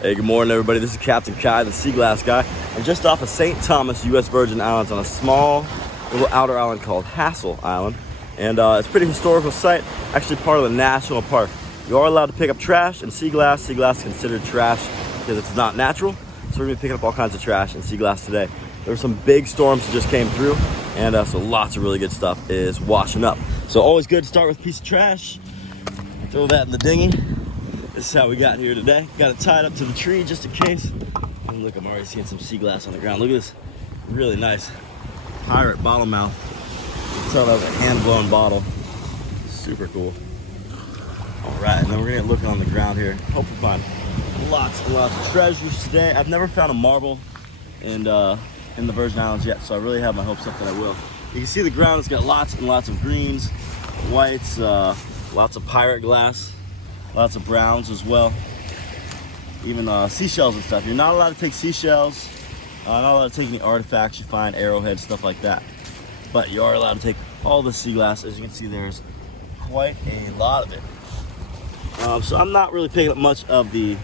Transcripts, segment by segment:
Hey, good morning, everybody. This is Captain Kai, the sea glass guy. I'm just off of St. Thomas, U.S. Virgin Islands, on a small little outer island called Hassel Island. And it's a pretty historical site, actually part of the national park. You are allowed to pick up trash and sea glass. Sea glass is considered trash because it's not natural. So we're gonna be picking up all kinds of trash and sea glass today. There were some big storms that just came through, and so lots of really good stuff is washing up. So always good to start with a piece of trash. Throw that in the dinghy. This is how we got here today. Got it tied up to the tree just in case. And look, I'm already seeing some sea glass on the ground. Look at this really nice pirate bottle mouth. You can tell that was a hand-blown bottle. Super cool. All right, and then we're gonna look on the ground here. Hope we find lots and lots of treasures today. I've never found a marble in the Virgin Islands yet, so I really have my hopes up that I will. You can see the ground has got lots and lots of greens, whites, lots of pirate glass. Lots of browns as well. Even seashells and stuff. You're not allowed to take seashells. Not allowed to take any artifacts you find, arrowheads, stuff like that. But you are allowed to take all the sea glass. As you can see, there's quite a lot of it. So I'm not really picking up much of the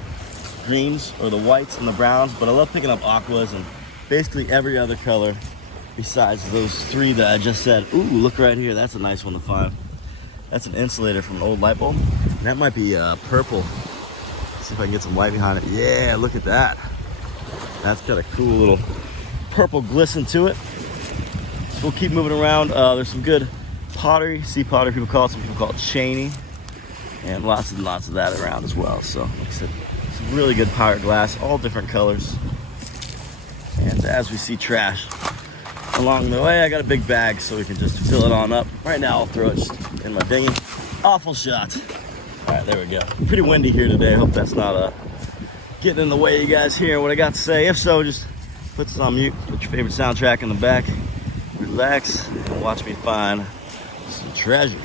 greens or the whites and the browns, but I love picking up aquas and basically every other color besides those three that I just said. Ooh, look right here. That's a nice one to find. That's an insulator from an old light bulb. That might be purple. Let's see if I can get some light behind it. Yeah, look at that. That's got a cool little purple glisten to it. So we'll keep moving around. There's some good pottery, sea pottery people call it. Some people call it cheney. And lots of that around as well. So like I said, some really good pirate glass, all different colors. And as we see trash along the way, I got a big bag so we can just fill it on up. Right now I'll throw it just in my dinghy. Awful shot. All right, there we go. Pretty windy here today. I hope that's not getting in the way of you guys hearing what I got to say. If so, just put this on mute, put your favorite soundtrack in the back, relax, and watch me find some treasures.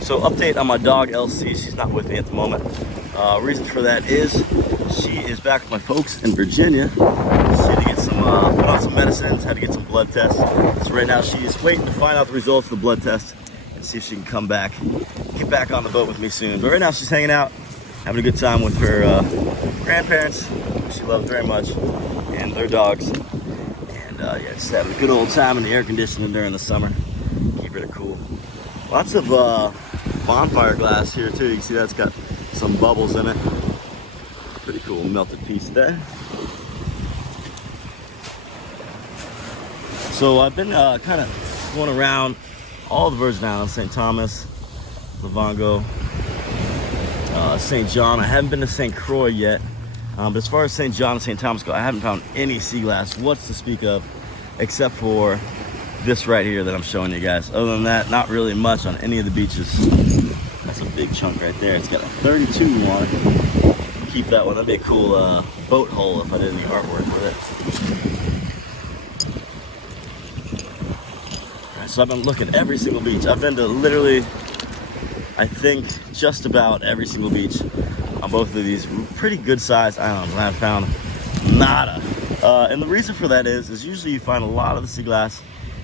So update on my dog, Elsie. She's not with me at the moment. Reason for that is she is back with my folks in Virginia. She had to get some, put on some medicines, had to get some blood tests. So right now she is waiting to find out the results of the blood test and see if she can come back, get back on the boat with me soon. But right now she's hanging out, having a good time with her grandparents, who she loves very much, and their dogs. And yeah, just having a good old time in the air conditioning during the summer. Keep it cool. Lots of bonfire glass here too. You can see that's got some bubbles in it. Pretty cool melted piece there. So I've been kind of going around all the Virgin Islands, St. Thomas, Livongo, St. John. I haven't been to St. Croix yet, but as far as St. John and St. Thomas go, I haven't found any sea glass what's to speak of, except for this right here that I'm showing you guys. Other than that, not really much on any of the beaches. That's a big chunk right there. It's got a 32 on it. Keep that one. That'd be a cool boat hull if I did any artwork with it. So I've been looking at every single beach. I've been to literally, I think, just about every single beach on both of these pretty good sized islands, and I've found nada. And the reason for that is usually you find a lot of the sea glass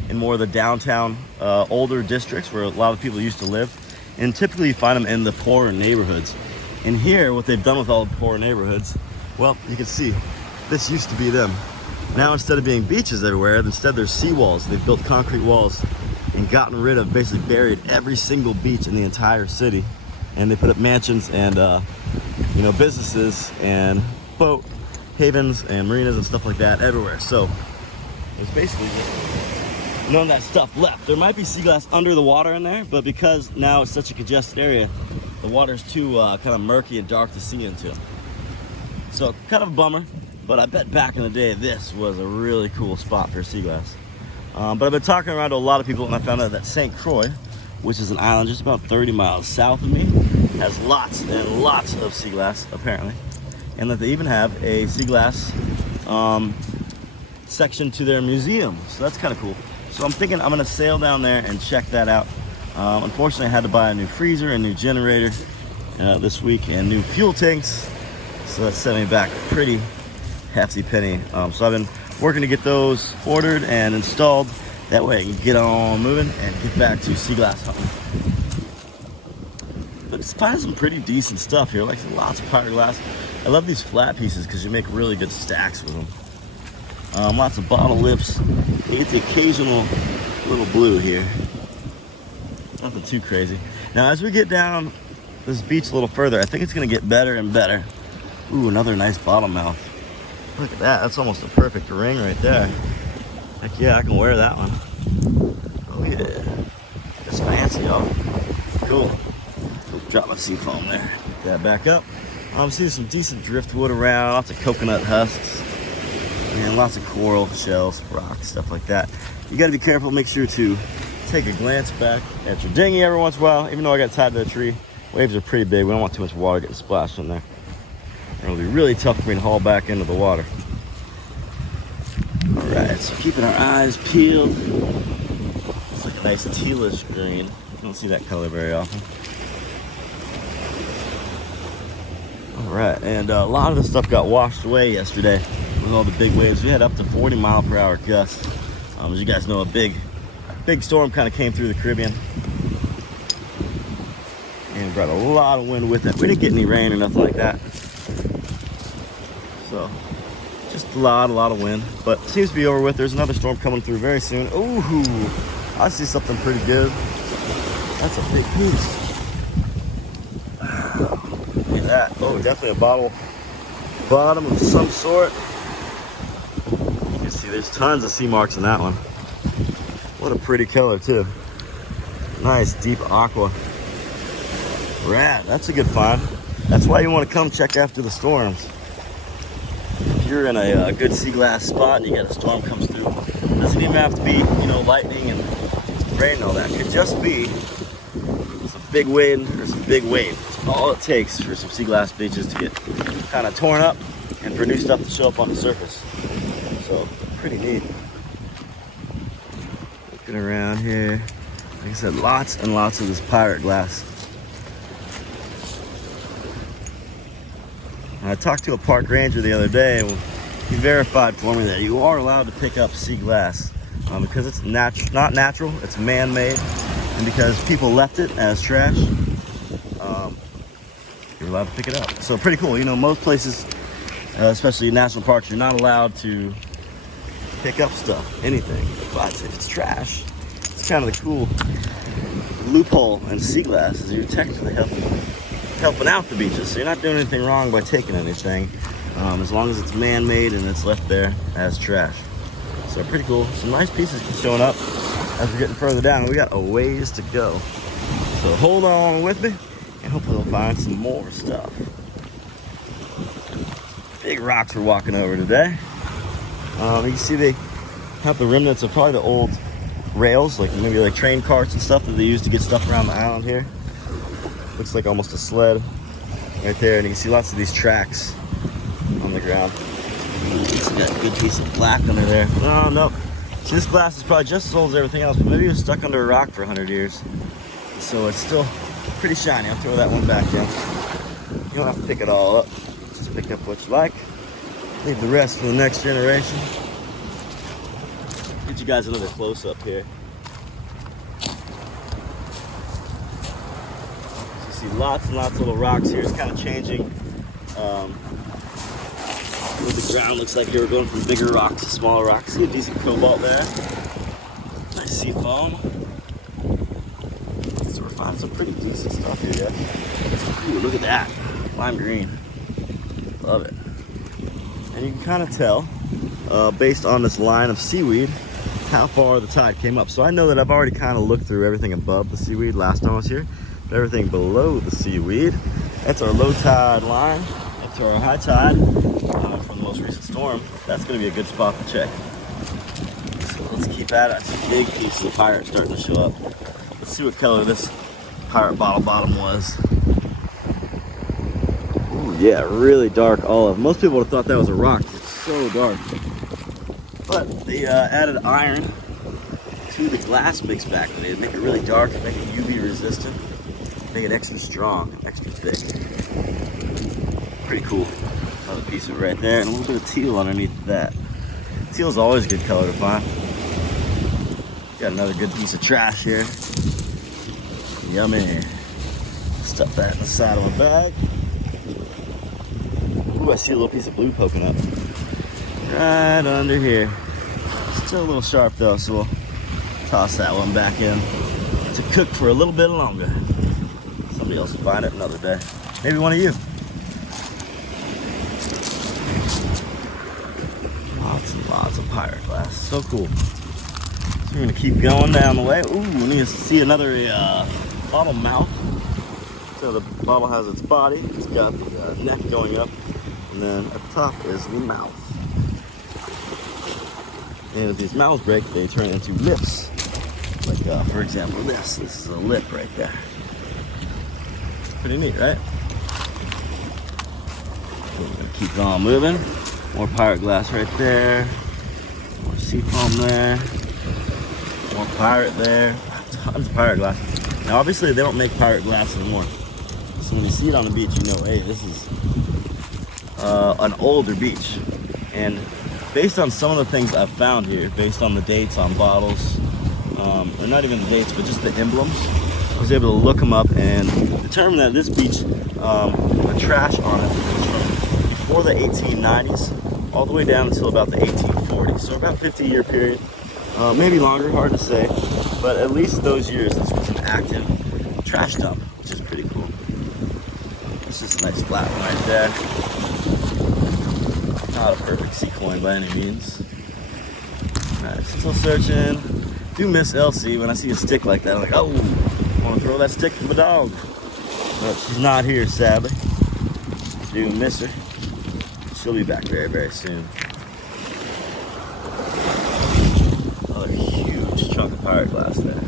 in more of the downtown, older districts where a lot of people used to live. And typically you find them in the poorer neighborhoods. And here, what they've done with all the poorer neighborhoods, well, you can see, this used to be them. Now instead of being beaches everywhere, instead there's seawalls. They've built concrete walls and gotten rid of, basically buried every single beach in the entire city. And they put up mansions and you know, businesses and boat havens and marinas and stuff like that everywhere. So it's basically just none of that stuff left. There might be sea glass under the water in there, but because now it's such a congested area, the water's too kind of murky and dark to see into. So kind of a bummer. But I bet back in the day, this was a really cool spot for sea glass. But I've been talking around to a lot of people, and I found out that St. Croix, which is an island just about 30 miles south of me, has lots and lots of sea glass, apparently. And that they even have a sea glass section to their museum. So that's kind of cool. So I'm thinking I'm gonna sail down there and check that out. Unfortunately, I had to buy a new freezer, a new generator this week, and new fuel tanks. So that set me back pretty hefty penny. So I've been working to get those ordered and installed. That way I can get on moving and get back to sea glass hunting. But it's finding some pretty decent stuff here, like lots of pirate glass. I love these flat pieces because you make really good stacks with them. Lots of bottle lips. You get the occasional little blue here. Nothing too crazy. Now, as we get down this beach a little further, I think it's gonna get better and better. Ooh, another nice bottomouth. Look at that, that's almost a perfect ring right there. Heck yeah, I can wear that one. Oh yeah, that's fancy, y'all. Cool. Drop my sea foam there. Get that back up. I'm seeing some decent driftwood around, lots of coconut husks, and lots of coral, shells, rocks, stuff like that. You gotta be careful, make sure to take a glance back at your dinghy every once in a while. Even though I got tied to the tree, waves are pretty big. We don't want too much water getting splashed in there. It'll be really tough for me to haul back into the water. All right, so keeping our eyes peeled. It's like a nice tealish green. You don't see that color very often. All right, and a lot of the stuff got washed away yesterday with all the big waves. We had up to 40-mile-per-hour gusts. As you guys know, a big storm kind of came through the Caribbean and brought a lot of wind with it. We didn't get any rain or nothing like that. So just a lot of wind, but it seems to be over with. There's another storm coming through very soon. Ooh, I see something pretty good. That's a big piece. Look at that. Oh, definitely a bottom of some sort. You can see there's tons of sea marks in that one. What a pretty color too. Nice deep aqua. Rad, that's a good find. That's why you want to come check after the storms. If you're in a good sea glass spot and you get a storm comes through, it doesn't even have to be, you know, lightning and rain and all that. It could just be some big wind or some big wave. It's all it takes for some sea glass beaches to get kind of torn up and for new stuff to show up on the surface. So, pretty neat. Looking around here, like I said, lots and lots of this pirate glass. I talked to a park ranger the other day, and he verified for me that you are allowed to pick up sea glass because it's not natural, it's man-made, and because people left it as trash, you're allowed to pick it up. So pretty cool. You know, most places, especially national parks, you're not allowed to pick up stuff, anything. But if it's trash, it's kind of the cool loophole in sea glass is you're technically helping out the beaches. So you're not doing anything wrong by taking anything, as long as it's man-made and it's left there as trash. So pretty cool. Some nice pieces showing up as we're getting further down. We got a ways to go. So hold on with me and hopefully we'll find some more stuff. Big rocks we're walking over today. You can see they have the remnants of probably the old rails, like maybe like train carts and stuff that they used to get stuff around the island here. Looks like almost a sled right there, and you can see lots of these tracks on the ground. It's got a good piece of black under there. Oh, no. So this glass is probably just as old as everything else, but maybe it was stuck under a rock for 100 years. So it's still pretty shiny. I'll throw that one back in. You don't have to pick it all up. Just pick up what you like. Leave the rest for the next generation. Get you guys another close-up here. Lots and lots of little rocks here. It's kind of changing what the ground looks like here. We're going from bigger rocks to smaller rocks. See a decent cobalt there. Nice sea foam. So we're finding some pretty decent stuff here, guys. Ooh, look at that. Lime green. Love it. And you can kind of tell, based on this line of seaweed, how far the tide came up. So I know that I've already kind of looked through everything above the seaweed last time I was here. Everything below the seaweed, that's our low tide line up to our high tide from the most recent storm. That's going to be a good spot to check. So let's keep at it. Some big pieces of pirate starting to show up. Let's see what color this pirate bottom was. Ooh, yeah, really dark olive. Most people would have thought that was a rock. It's so dark. But they added iron to the glass mix back today to make it really dark, make it UV resistant. Make it extra strong, extra thick. Pretty cool. Another piece of it right there, and a little bit of teal underneath that. Teal is always a good color to find. Got another good piece of trash here. Yummy. Stuff that in the side of a bag. Ooh, I see a little piece of blue poking up. Right under here. Still a little sharp though, so we'll toss that one back in to cook for a little bit longer. Somebody else will find it another day. Maybe one of you. Lots and lots of pirate glass. So cool. So we're gonna keep going down the way. Ooh, we need to see another bottle mouth. So the bottle has its body. It's got the neck going up, and then at the top is the mouth. And if these mouths break, they turn into lips. Like, for example, this is a lip right there. Pretty neat, right? So we're gonna keep on moving. More pirate glass right there. More sea foam there. More pirate there. Tons of pirate glass. Now, obviously, they don't make pirate glass anymore. So when you see it on the beach, you know, hey, this is an older beach. And based on some of the things I've found here, based on the dates on bottles, or not even the dates, but just the emblems, I was able to look them up and determine that this beach, the trash on it was from before the 1890s all the way down until about the 1840s. So about 50-year period, maybe longer, hard to say, but at least those years this was an active trash dump, which is pretty cool. It's just a nice flat one right there. Not a perfect sea coin by any means. Alright, still searching. Do miss Elsie. When I see a stick like that, I'm like, oh, I want to throw that stick to my dog. But she's not here, sadly. Do miss her. She'll be back very, very soon. Another huge chunk of pirate glass there.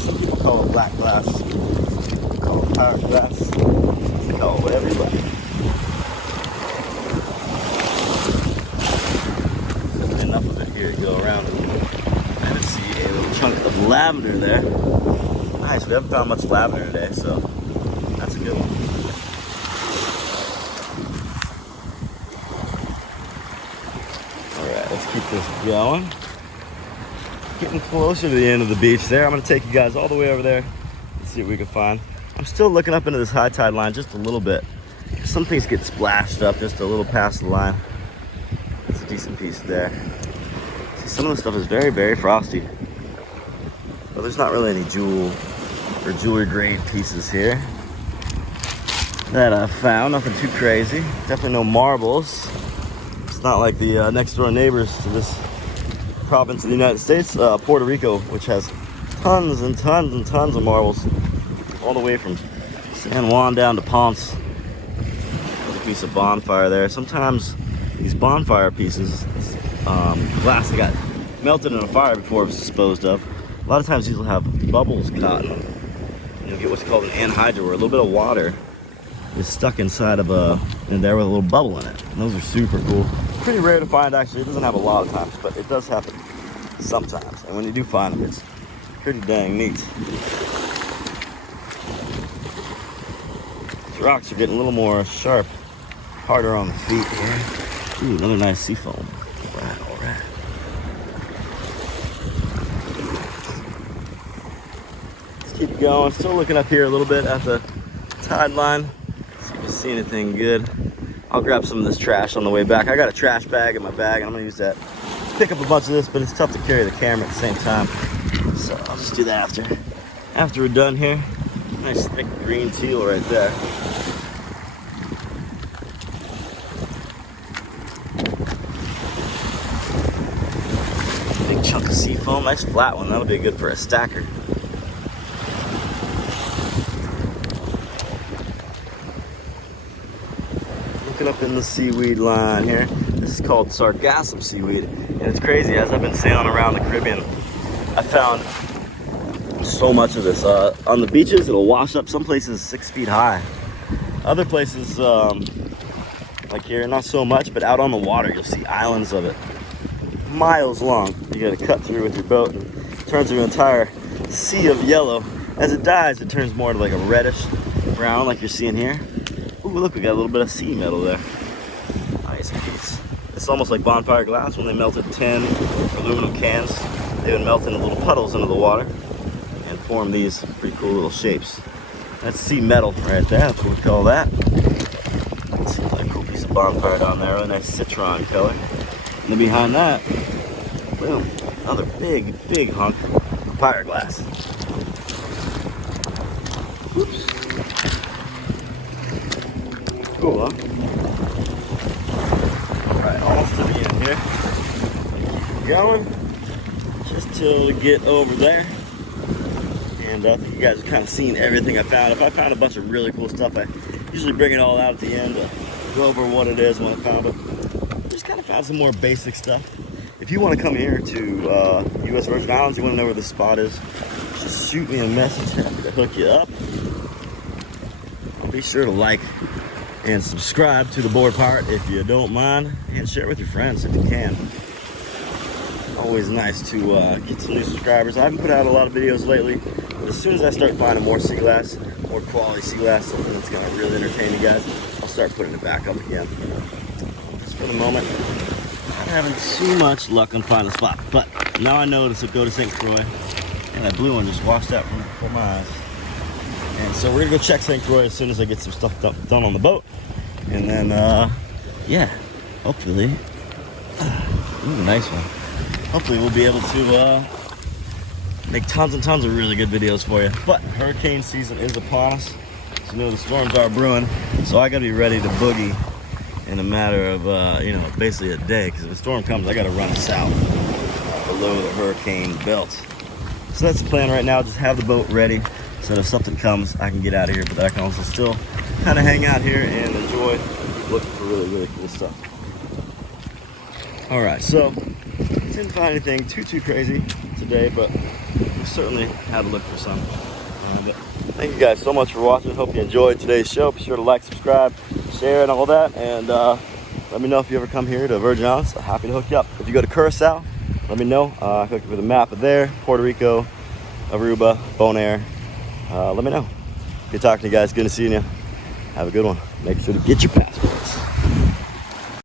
Some people call it black glass. Some people call it pirate glass. They call it whatever you like. Enough of it here to go around. And I see a little chunk of lavender there. Nice, we haven't found much lavender today, so that's a good one. Alright, let's keep this going. Getting closer to the end of the beach there. I'm going to take you guys all the way over there and see what we can find. I'm still looking up into this high tide line just a little bit. Some things get splashed up just a little past the line. It's a decent piece there. See, some of the stuff is very, very frosty. But there's not really any jewel or jewelry grade pieces here that I've found. Nothing too crazy. Definitely no marbles. It's not like the next door neighbors to this province of the United States, Puerto Rico, which has tons and tons and tons of marbles all the way from San Juan down to Ponce. There's a piece of bonfire there. Sometimes these bonfire pieces, glass that got melted in a fire before it was disposed of, a lot of times these will have bubbles caught in them. You'll get what's called an anhydrous, where a little bit of water is stuck inside of in there with a little bubble in it. And those are super cool. Pretty rare to find, actually. It doesn't happen a lot of times, but it does happen sometimes. And when you do find them, it's pretty dang neat. These rocks are getting a little more sharp, harder on the feet here. Ooh, another nice sea foam. All right, all right. Let's keep going. Still looking up here a little bit at the tide line. See if you see anything good. I'll grab some of this trash on the way back. I got a trash bag in my bag, and I'm gonna use that. Pick up a bunch of this, but it's tough to carry the camera at the same time. So I'll just do that after we're done here. Nice thick green teal right there. Big chunk of sea foam, nice flat one. That'll be good for a stacker. Looking up in the seaweed line here. This is called sargassum seaweed, and it's crazy. As I've been sailing around the Caribbean, I found so much of this. On the beaches, it'll wash up. Some places 6 feet high. Other places, like here, not so much, but out on the water, you'll see islands of it, miles long. You gotta cut through with your boat, and it turns into an entire sea of yellow. As it dies, it turns more to like a reddish brown, like you're seeing here. Ooh, look, we got a little bit of sea metal there. Nice piece. It's almost like bonfire glass. When they melted tin or aluminum cans, they would melt into little puddles into the water and form these pretty cool little shapes. That's sea metal right there. That's what we call that. Let's see that cool piece of bonfire down there, really nice citron color. And then behind that, boom, another big hunk of papaya glass. Oops. Cool, huh? Alright, almost to the end here. Going just till we get over there. And I think you guys have kind of seen everything I found. If I found a bunch of really cool stuff, I usually bring it all out at the end to go over what it is when I found it. Just kind of found some more basic stuff. If you want to come here to U.S. Virgin Islands, you want to know where the spot is, just shoot me a message. Happy to hook you up. Be sure to like and subscribe to the Board Pirate if you don't mind, and share it with your friends if you can. Always nice to get some new subscribers. I haven't put out a lot of videos lately, but as soon as I start finding more sea glass, more quality sea glass, something that's going to really entertain you guys, I'll start putting it back up again. Just for the moment, not having too much luck on finding a spot, but now I know to go to St. Croix, and that blue one just washed out from before my eyes. And so we're gonna go check St. Croix as soon as I get some stuff done on the boat. And then, yeah, hopefully, nice one. Hopefully we'll be able to make tons and tons of really good videos for you. But hurricane season is upon us. So you know the storms are brewing. So I gotta be ready to boogie in a matter of, you know, basically a day. Because if a storm comes, I gotta run south below the hurricane belt. So that's the plan right now, just have the boat ready. So if something comes, I can get out of here, but I can also still kind of hang out here and enjoy looking for really cool stuff. All right, so didn't find anything too crazy today, but we certainly had to look for some. But thank you guys so much for watching. Hope you enjoyed today's show. Be sure to like, subscribe, share, and all that. And let me know if you ever come here to Virgin Islands. I'm happy to hook you up. If you go to Curacao, let me know. I hook you with a map of there, Puerto Rico, Aruba, Bonaire. Let me know. Good talking to you guys. Good to see you. Have a good one. Make sure to get your passports.